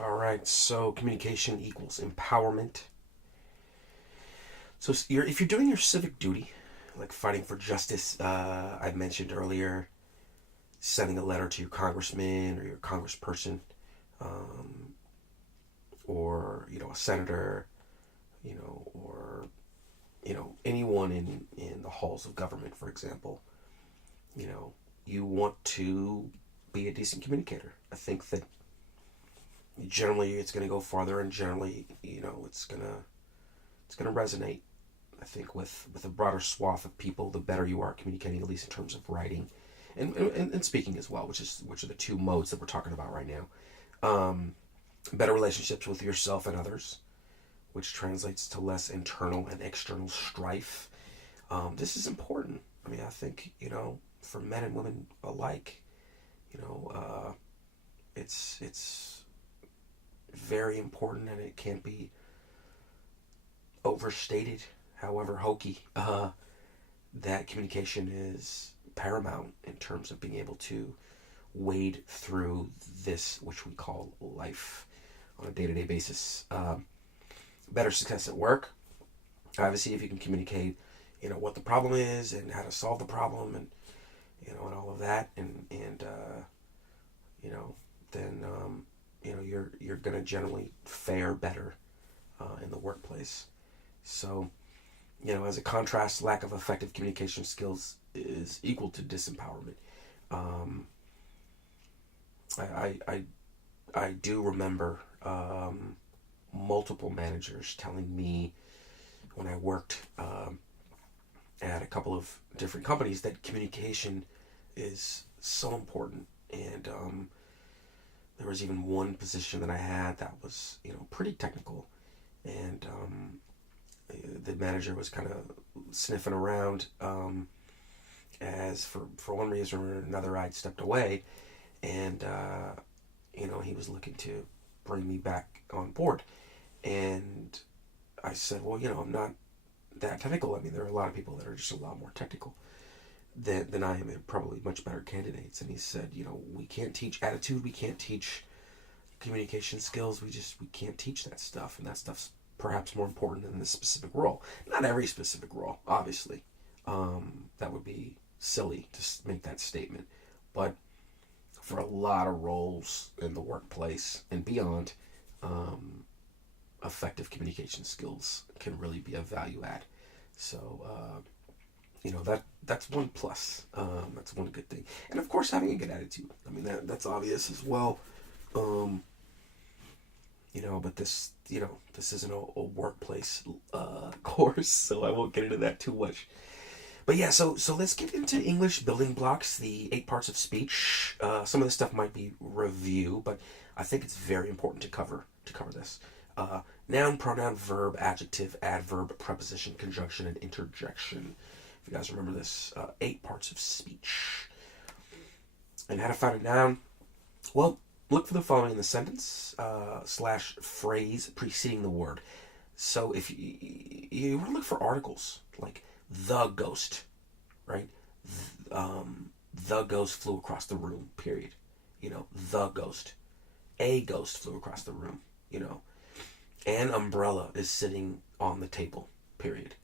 All right, so communication equals empowerment. So if you're doing your civic duty, like fighting for justice, I mentioned earlier, sending a letter to your congressman or your congressperson, um, or a senator, or anyone in the halls of government, for example. You know, you want to be a decent communicator. I think that generally it's going to go farther, and generally, it's gonna resonate. I think with a broader swath of people, the better you are at communicating, at least in terms of writing and speaking as well, which are the two modes that we're talking about right now. Better relationships with yourself and others, which translates to less internal and external strife. This is important. I mean, I think for men and women alike, you know, uh, it's very important, and it can't be overstated, however hokey, that communication is paramount in terms of being able to wade through this, which we call life, on a day-to-day basis. Better success at work, obviously, if you can communicate, what the problem is and how to solve the problem, and and all of that, and you know, then you're gonna generally fare better in the workplace. So, as a contrast, lack of effective communication skills is equal to disempowerment. Um, I, I, I do remember multiple managers telling me when I worked at a couple of different companies that communication is so important. And there was even one position that I had that was, pretty technical. And the manager was kind of sniffing around, as for one reason or another I'd stepped away, and he was looking to bring me back on board. And I said, well, I'm not that technical. I mean, there are a lot of people that are just a lot more technical than I am, and probably much better candidates. And he said, we can't teach attitude, we can't teach communication skills, we can't teach that stuff, and that stuff's perhaps more important than this specific role. Not every specific role, obviously. That would be silly to make that statement. But for a lot of roles in the workplace and beyond, effective communication skills can really be a value add. So, that's one plus. That's one good thing, and of course, having a good attitude. I mean, that's obvious as well. Um, but this isn't a workplace course, so I won't get into that too much. But yeah, so let's get into English building blocks, the 8 parts of speech. Some of this stuff might be review, but I think it's very important to cover this. Noun, pronoun, verb, adjective, adverb, preposition, conjunction, and interjection. If you guys remember this, 8 parts of speech. And how to find a noun? Well, look for the following in the sentence slash phrase preceding the word. So if you want to look for articles like the ghost, right? The ghost flew across the room. Period. The ghost. A ghost flew across the room. An umbrella is sitting on the table. Period.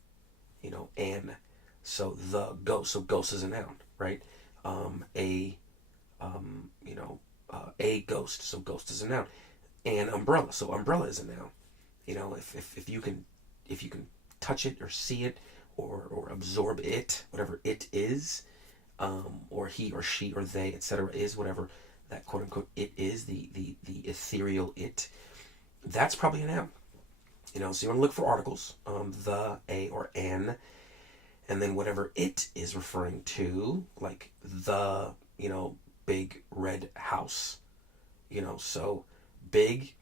An. So the ghost. So ghost is a noun, right? A. A ghost. So ghost is a noun. An umbrella. So umbrella is a noun. If you can touch it or see it, or absorb it, whatever it is, or he or she or they, etc., is, whatever that quote unquote it is, the ethereal it, that's probably a noun. So you want to look for articles, the, a, or an, and then whatever it is referring to, like the, big red house. So big,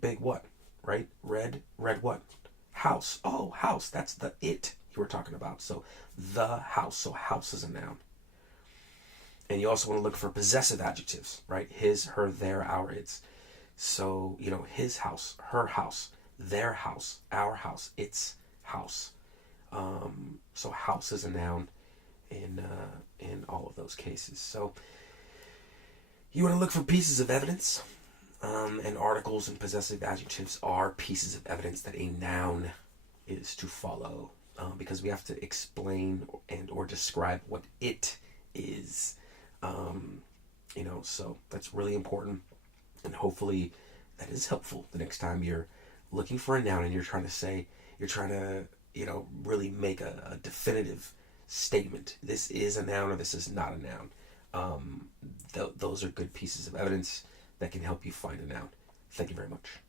big what, right? Red what? House. Oh, house. That's the it you were talking about. So the house. So house is a noun. And you also want to look for possessive adjectives, right? His, her, their, our, its. So, his house, her house, their house, our house, its house. So house is a noun in all of those cases. So you want to look for pieces of evidence. And articles and possessive adjectives are pieces of evidence that a noun is to follow, because we have to explain and or describe what it is. So that's really important, and hopefully that is helpful the next time you're looking for a noun and you're trying to really make a definitive statement. This is a noun or this is not a noun. Those are good pieces of evidence that can help you find a noun. Thank you very much.